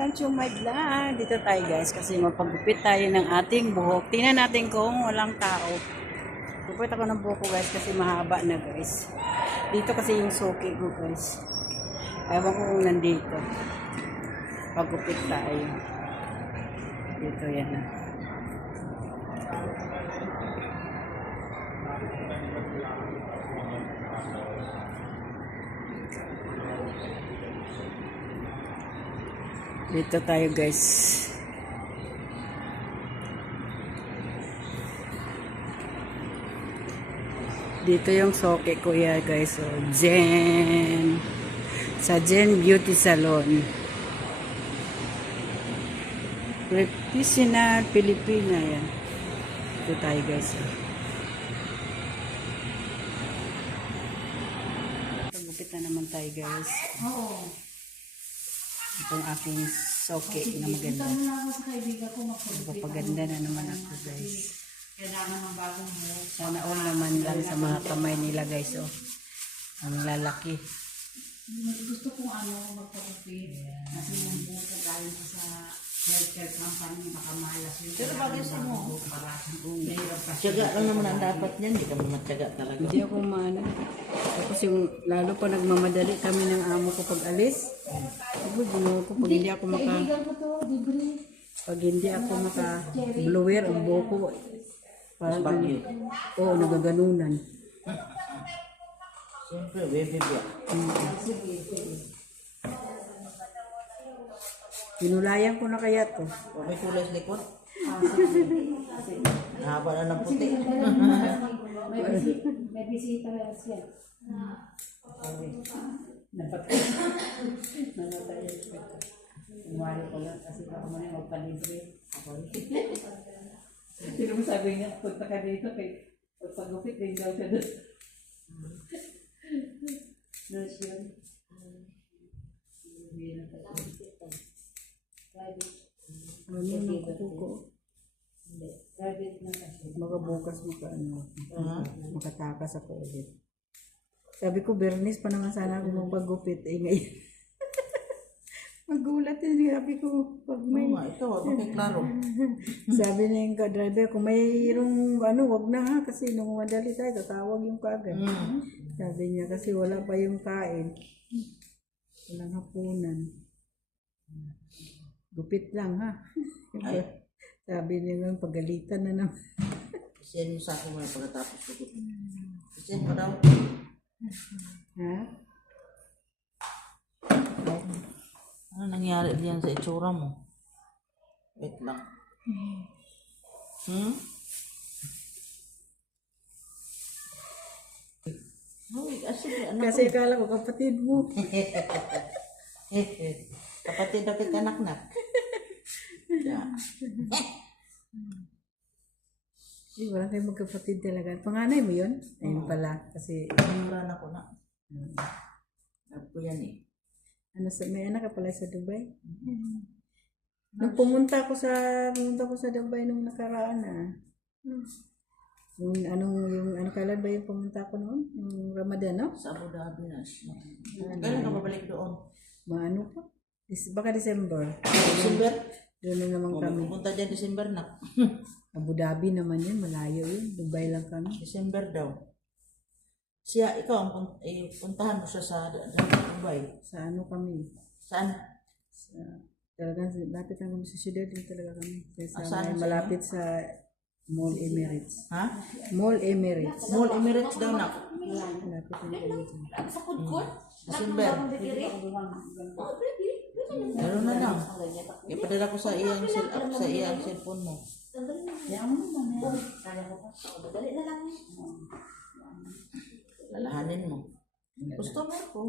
Welcome to my vlog. Dito tayo guys kasi mapagupit tayo ng ating buhok. Tingnan natin kung walang tao. Gupit ako ng buhok ko guys kasi mahaba na guys. Dito kasi yung suki ko guys. Ewan ko kung nandito. Pagupit tayo. Dito yan na. Dito tayo guys. Dito yung soke ko ya guys. So, Jen. Sa Jen Beauty Salon. Professional Pilipina yan. Dito tayo guys. Pagupit na naman tayo guys. Oo. Ito ang aking soke na maganda. Magpapaganda na naman ako guys. Kailangan ng bagong buhok. Sana all naman lang sa mga kamay nila guys. Oh. Ang lalaki. Gusto kong magpapapit. Kasi yung buhok ko galing ko sa healthcare company, makamalas yun. Pero bagay sa mo. Mahirap kasi. Tiyaga lang naman ang dapat niyan. Hindi ka matyaga talaga. Hindi ako maano. Tapos yung lalo pa nagmamadali kami ng amo ko pag alis. Sabi, buno ko pag hindi ako Kaibigan ko to, libre. pag hindi ako blower ang buhok ko. Parang bagyo. Oo, nagaganunan. Siyempre, baby ba? Pinulayan ko na kaya to. O may kulay sa likod? Haba na ng puti. May bisita na siya. Namatayan ko. Umari ko lang kasi baka man yung magpalibre. Sino mo sabi niya, punta ka dito kay pagpagupit din daw siya doon. Nurse yun. Ano yung kuko? Private na kasi. Baka bukas makatakas ako ulit. Sabi ko, Bernice pa naman sana ako magpagupit. Eh ngayon. Magulat yun. Sabi ko, pag may... Oo nga, ito. Bakit klaro? Sabi niya yung ka-driver, kung mayroong wag na ha. Kasi nung madali tayo, tatawag yung kaagad. Sabi niya, kasi wala pa yung kain. Walang hapunan. Gupit lang ha. Ay. Sabi niya nga, pagalitan na naman. Isiyan mo sa akin mo pagkatapos ko. Isiyan mo daw. Ha? Ano nangyari diyan sa itsura mo? Wait lang. Uy, asili, anak Kasi akala ko kapatid mo. Kapatid daw kita anak-nak. Yeah. Di ba? Kayo magkapatid talaga. Panganay mo yun? Ayun pala. Kasi, Mura na ko na. Love ko yan eh. may anak ka pala sa Dubai? Nung pumunta ko sa Dubai nung nakaraan yung kailan ba yung pumunta ko noon? Yung Ramadan, no? Sa Abu Dhabi na. Kailan ka babalik doon? Maano pa? Baka December. December? Doon na naman kami. Pumunta dyan December na. Abu Dhabi naman yun, malayo yun. Dubai lang kami. December daw. Siya, ikaw, puntahan mo siya sa Dubai. Sa ano kami? Saan? Talagang lapit lang kami sa syudad din talaga kami. Saan Malapit sa Mall Emirates. Ha? Mall Emirates. Mall Emirates daw na. Malapit lang kami dyan. Sa food court? December. Meron na lang. Ipadala ko sa iyang cellphone mo. Dali na lang. Lalahanin mo. Gusto mo ko.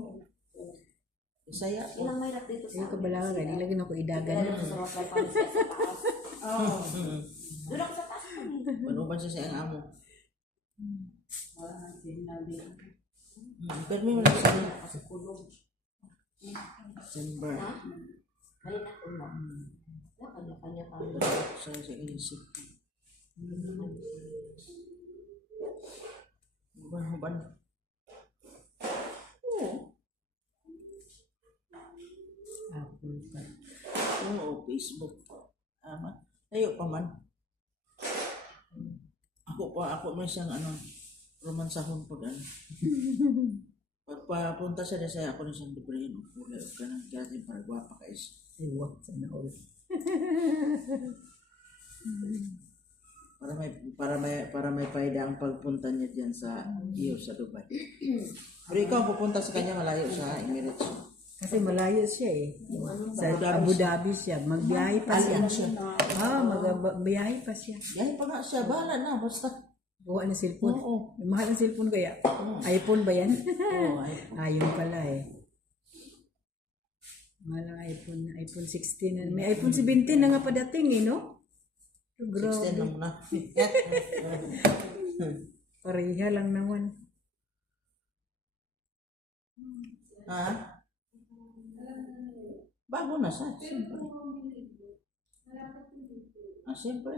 Isaya ko. Ilang may dito sa Ayun kabalaga, hindi lagi na ako idagan na. Oo. Doon ako sa taas. Panuban siya sa iyang amo. Wala nang signal din. Pero may wala siya. Kasi kulog. December. Balik na kulog. Kanya-kanya pa. Sa isip. Huban. Oo. Oo, Facebook. Tayo pa man. Ako may siyang romansahon pag Pagpapunta siya sa ako na siyang librihin. Kulay ka ng kaya para guwapa ka is. Iwak, sana all. Para may paida ang pagpunta niya diyan sa sa Dubai. Pero ikaw pupunta sa kanya malayo sa Emirates. Kasi malayo siya eh. Sa Abu Dhabi siya. Magbiyahe pa siya. Magbiyahe pa siya. Yan pa nga siya, bahala na, basta. Buwan ng cellphone. Oo. Mahal ang cellphone kaya. iPhone ba yan? Oo, Ayun pala eh. Mahal ang iPhone 16. May iPhone 17 na nga padating eh, no? 16 na muna. Pareha lang naman. Ha? Bago na siya, siyempre. Siyempre.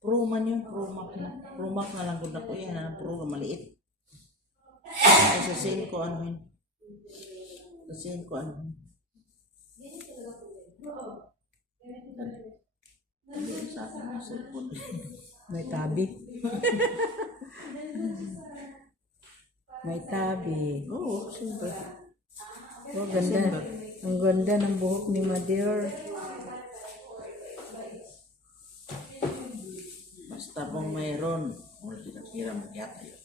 Pro man yun, Pro Max na. Pro Max na lang kung ako yan, Pro na maliit. Ay, sa sale ko yun. Sa sale ko yun. Sa akin na cellphone. May tabi. May tabi. Oo, siyempre. Oh, ganda. Ang ganda ng buhok ni Mother. Basta kung mayroon, mula kira magyata yun.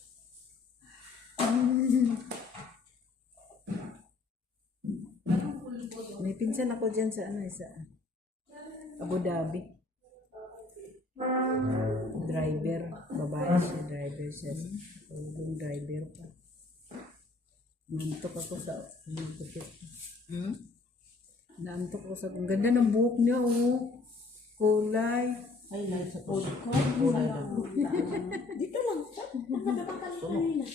May pinsan ako dyan sa sa Abu Dhabi. Driver. Babae siya. Driver siya. Yung driver pa. Naantok ako sa Naantok ako sa ang ganda ng buhok niya, oh. Kulay. Highlight sa post ko. Kulay lang. Dito lang. Nakadapakan mo kanina.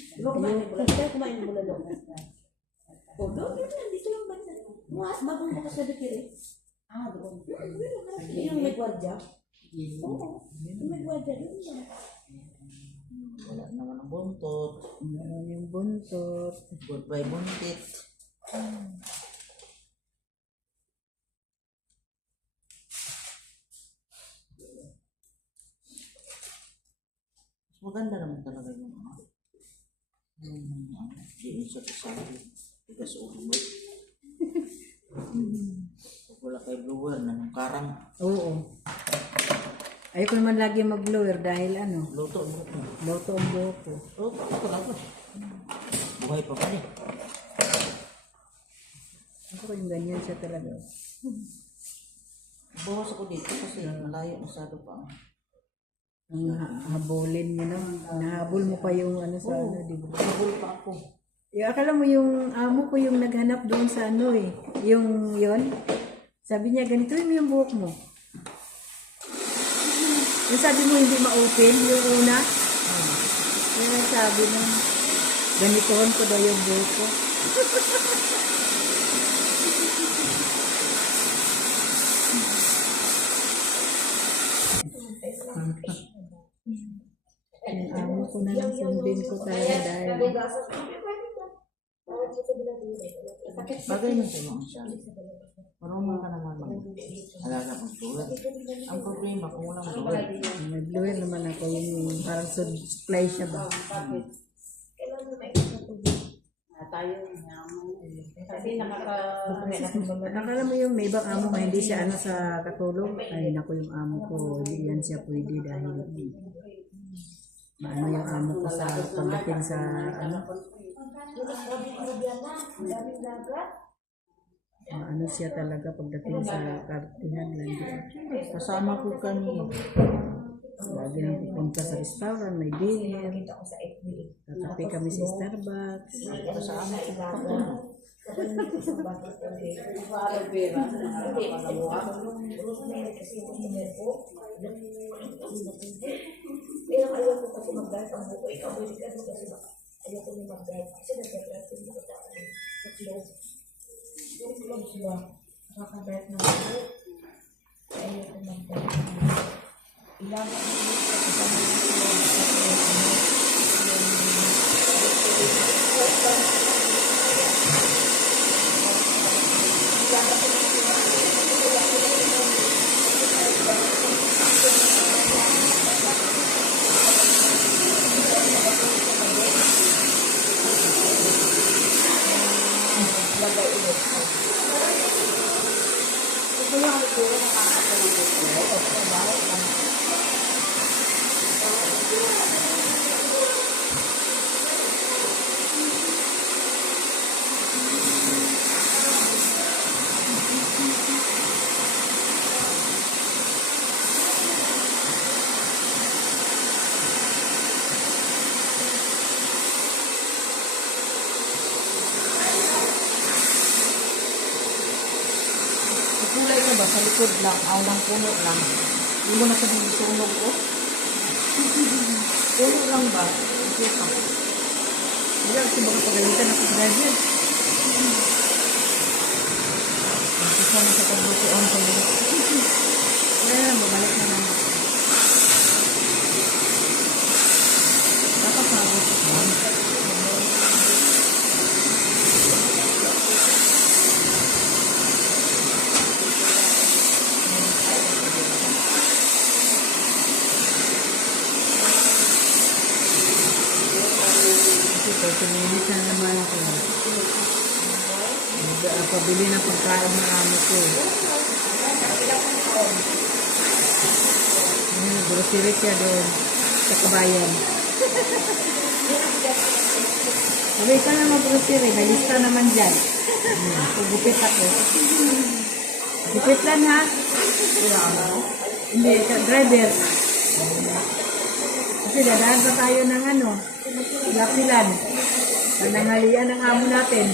Kumain mo lalo. O, doon yun. Dito lang ba? Muas, bagong bukas sa dikiri. Doon. Yung may gwadya. Oo. Yung may gwadya. Wala naman ang buntot. Meron yung buntot. Goodbye buntit. Maganda naman talaga yung hindi siya kasabi. Tigas ulo. Pag wala kay blower na ng karang. Oo. Ayoko naman lagi mag-blower dahil Luto mo. loto ang buhok ko. Luto ako lang po. Buhay pa pa niya. Ako yung ganyan siya talaga. Bawas ako dito kasi malayo masyado pa. Ang habulin niya no. Nahabol mo pa yung sa di ba? Habol pa ako. Akala mo yung amo ko yung naghanap doon sa yung yon. Sabi niya ganito yung buhok mo. Yung sabi mo hindi ma-open yung una. Yung sabi mo ganitoon ko daw yung buhok ko. Yung amo ko na lang sundin ko talaga dahil Bagay yung tulong siya. Marunong ka naman mag-alaga ng tulad. Ang problema kung walang tulad. nag-blower naman ako yung parang supply siya ba. Tayo kasi Akala mo yung may ibang amo nga hindi siya sa katulong. Ay naku yung amo ko, hindi yan siya pwede dahil maano yung amo ko sa pagdating sa maano siya talaga pagdating sa kartihan lang. Kasama ko kanina. Lagi nang pupunta sa restaurant, may dinner. Kakape kami sa Starbucks. Kasama ko pa. Ayaw ko kasi mag-diet ang buko. Ikaw, pwede ka kasi ayaw ko yung mag-diet. Kasi nag-diet yung buko sa akin. Yung clothes ba? Nakaka-diet ng buko. Ayaw ko mag-diet. Ilang ko yung likod lang, ng puno lang. Hindi mo na sabihin sunog ko. Puno lang ba? Okay pa. Hindi kasi baka pagalitan ako sa driver. Isa na sa pagbutuan ko nila. Kaya na, babalik na naman. Dapat magot lang. Kasi 30 minutes na naman ako. Pabili ng pagkain ng amo ko. Grocery siya doon sa kabayan. Sabi ka na mag-grocery, may lista naman dyan. Pagupit ako. Gupit lang ha. Hindi, sa driver. Kasi dadaan pa tayo ng lapilan. Nanangalian ng amo natin.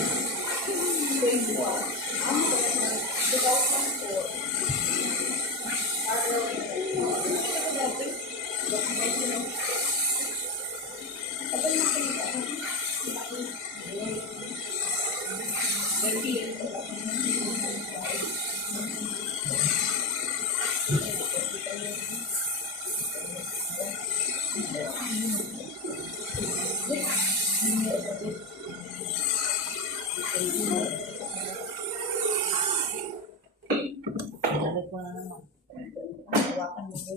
Balik ko na naman. Hawakan mo ko.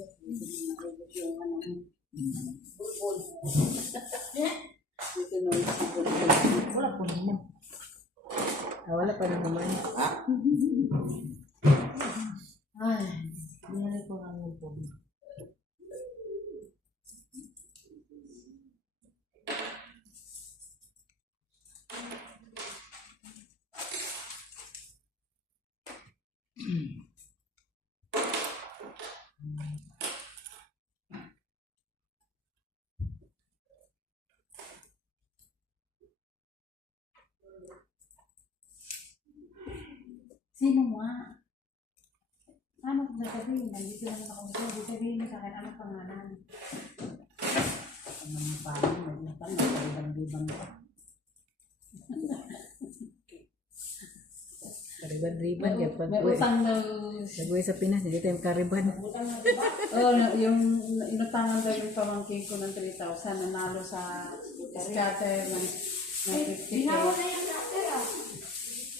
Wala po naman. Wala pa naman. Ay, binalik ko na naman po. Sino mo ah? Ano kung sasabihin? Nandito lang ako dito. Di sabihin mo sa akin, ano pangalan? Ang mga parang magmatang, nagkaribang-ribang ka. Kariban-riban, kaya pag May utang na... nag-uwi sa Pinas, hindi tayo kariban. Utang na, diba? Oo, yung inutangan daw yung pamangkin ko ng 3,000, nanalo sa scatter ng 50K. Binawa na yung scatter ah.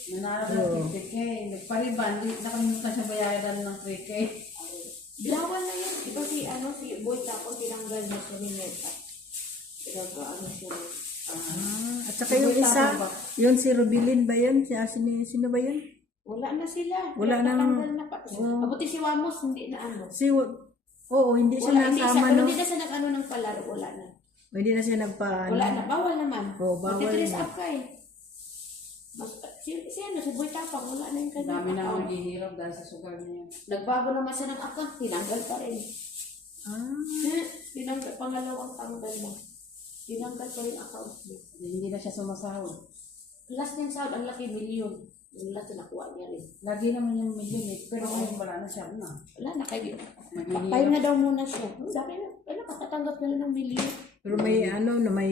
Nanalo ng 50K. Nagpariban, nakalimutan siya bayaran ng 3K. Binawa na yun. Diba si Boy Tapo tinanggal mo sa Mineta. Ano siya. At saka yung isa, yun si Rubilin ba yun? Sino ba yun? Wala na sila. Wala na. Natanggal na pa. Mabuti si Wamos, hindi na ano. Oo, hindi siya nasama, no? Hindi na siya nag-ano ng palaro. Wala na. Hindi na siya Wala na. Bawal naman. Oo, bawal Magtitris na. up ka eh. Si Boy Tapang, wala na yung kanyang Dami na account. naghihirap dahil sa sugar niya. Nagbago naman siya ng account. Tinanggal pa rin. Ah, Tinanggal. Pangalawang tanggal na. Tinanggal pa rin account niya. Hindi na siya sumasahod. Last niyang sahod, ang laki, million. Yung last na nakuha niya rin. Lagi naman yung million eh. Pero ngayon wala na siya. Wala na kayo. Maghihirap. Payo na daw muna siya. Dami na. Ano, kakatanggap na lang ng million. pero may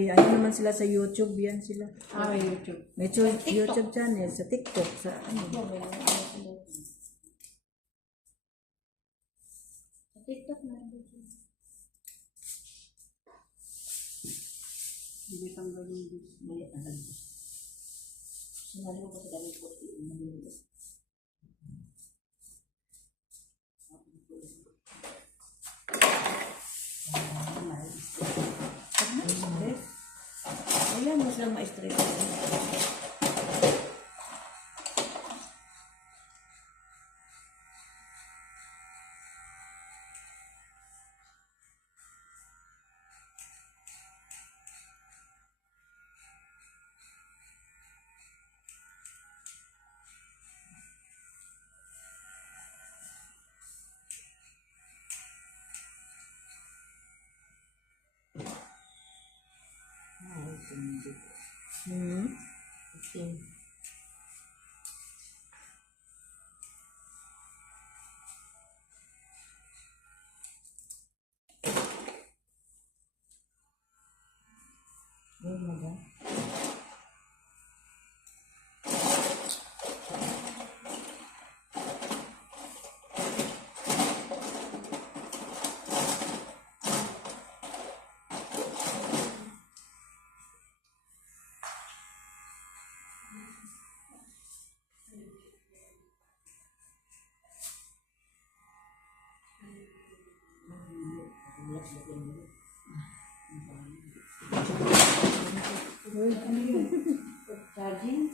naman sila sa YouTube, yan sila. May YouTube. May YouTube channel, sa TikTok, sa Yan, may mga ano sila. Sa TikTok na rin. Hindi tanggal yung gusto. May ano. Sinali ko sa dami ko. Maniligas. Wala mo silang ma-stress. Oh my God. Charging?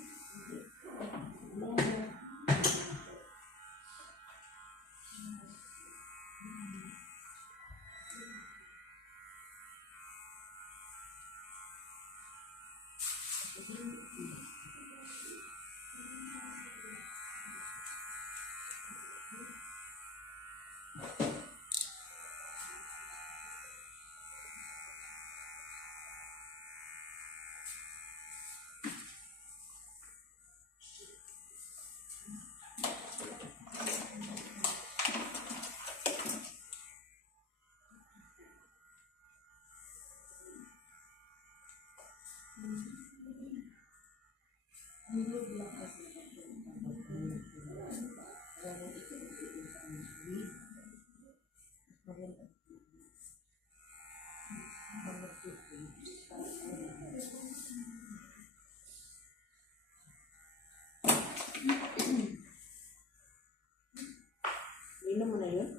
Inom mo na yun?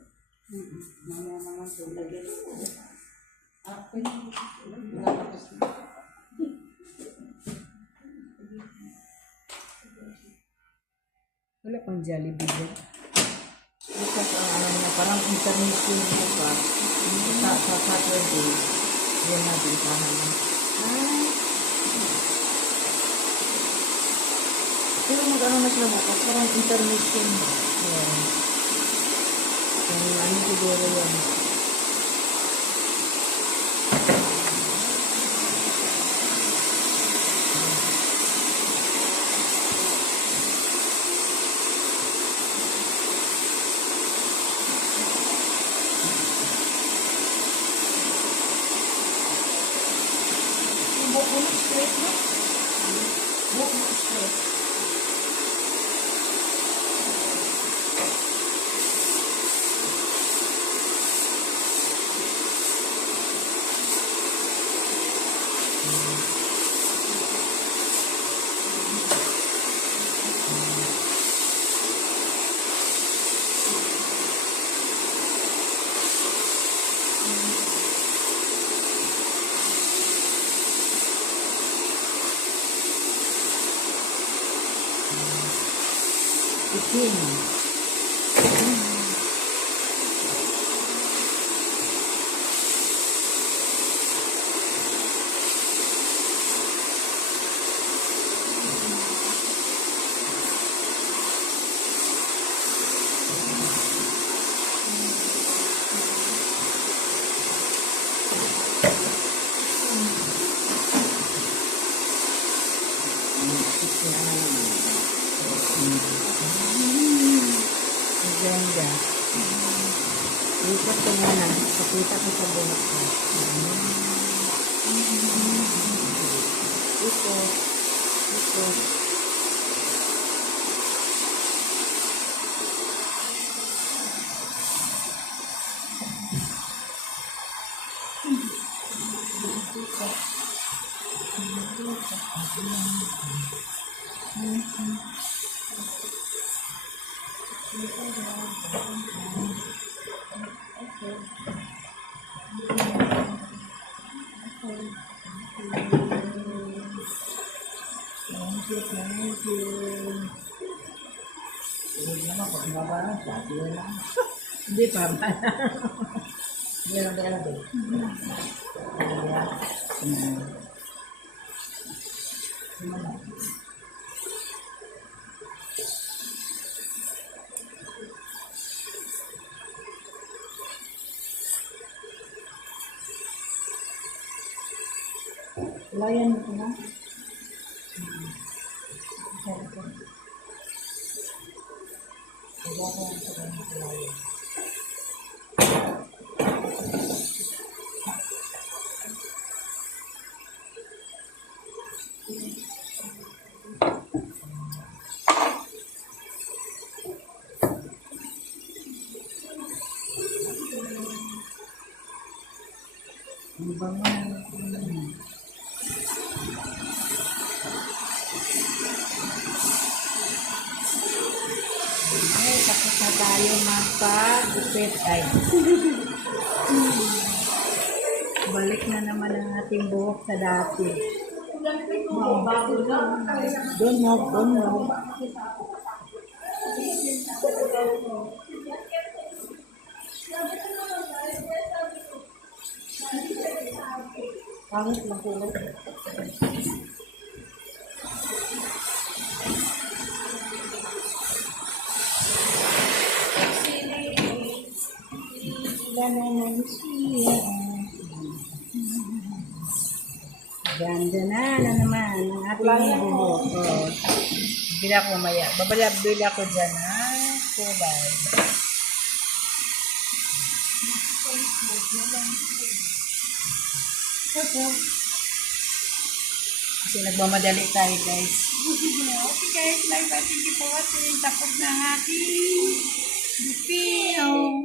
Mamaya naman tulagin. Wala pang Jollibee dyan. Bukas ang ano niya, parang intermission bukas. Sa Saturday, yun na bintahan na. Pero mag-ano na sila bukas, parang intermission. Yan. Yung ano siguro yun. Buhok mo straight mo? Buhok mo straight. Itim. Ang ganda. Lipat ko nga na. Pakita ko sa buhok ko. Ikot. Ikot. Thank you. Naman, pag mababa lang, sabi lang. Hindi pa ba? Hindi lang kaya lang. Layan mo na. Ang bango ng ay, tapos na tayo magpagupit. Ay. Balik na naman ang ating buhok sa dati. Don't move. Pangit lang kulot. Wala naman siya. Ganda na naman ang ating buhok. Oh. Bila ko maya. Babala ko dyan ha. Kubay. Kasi nagmamadali tayo guys. Okay guys, bye bye. Thank you for watching. Tapos na ang ating video.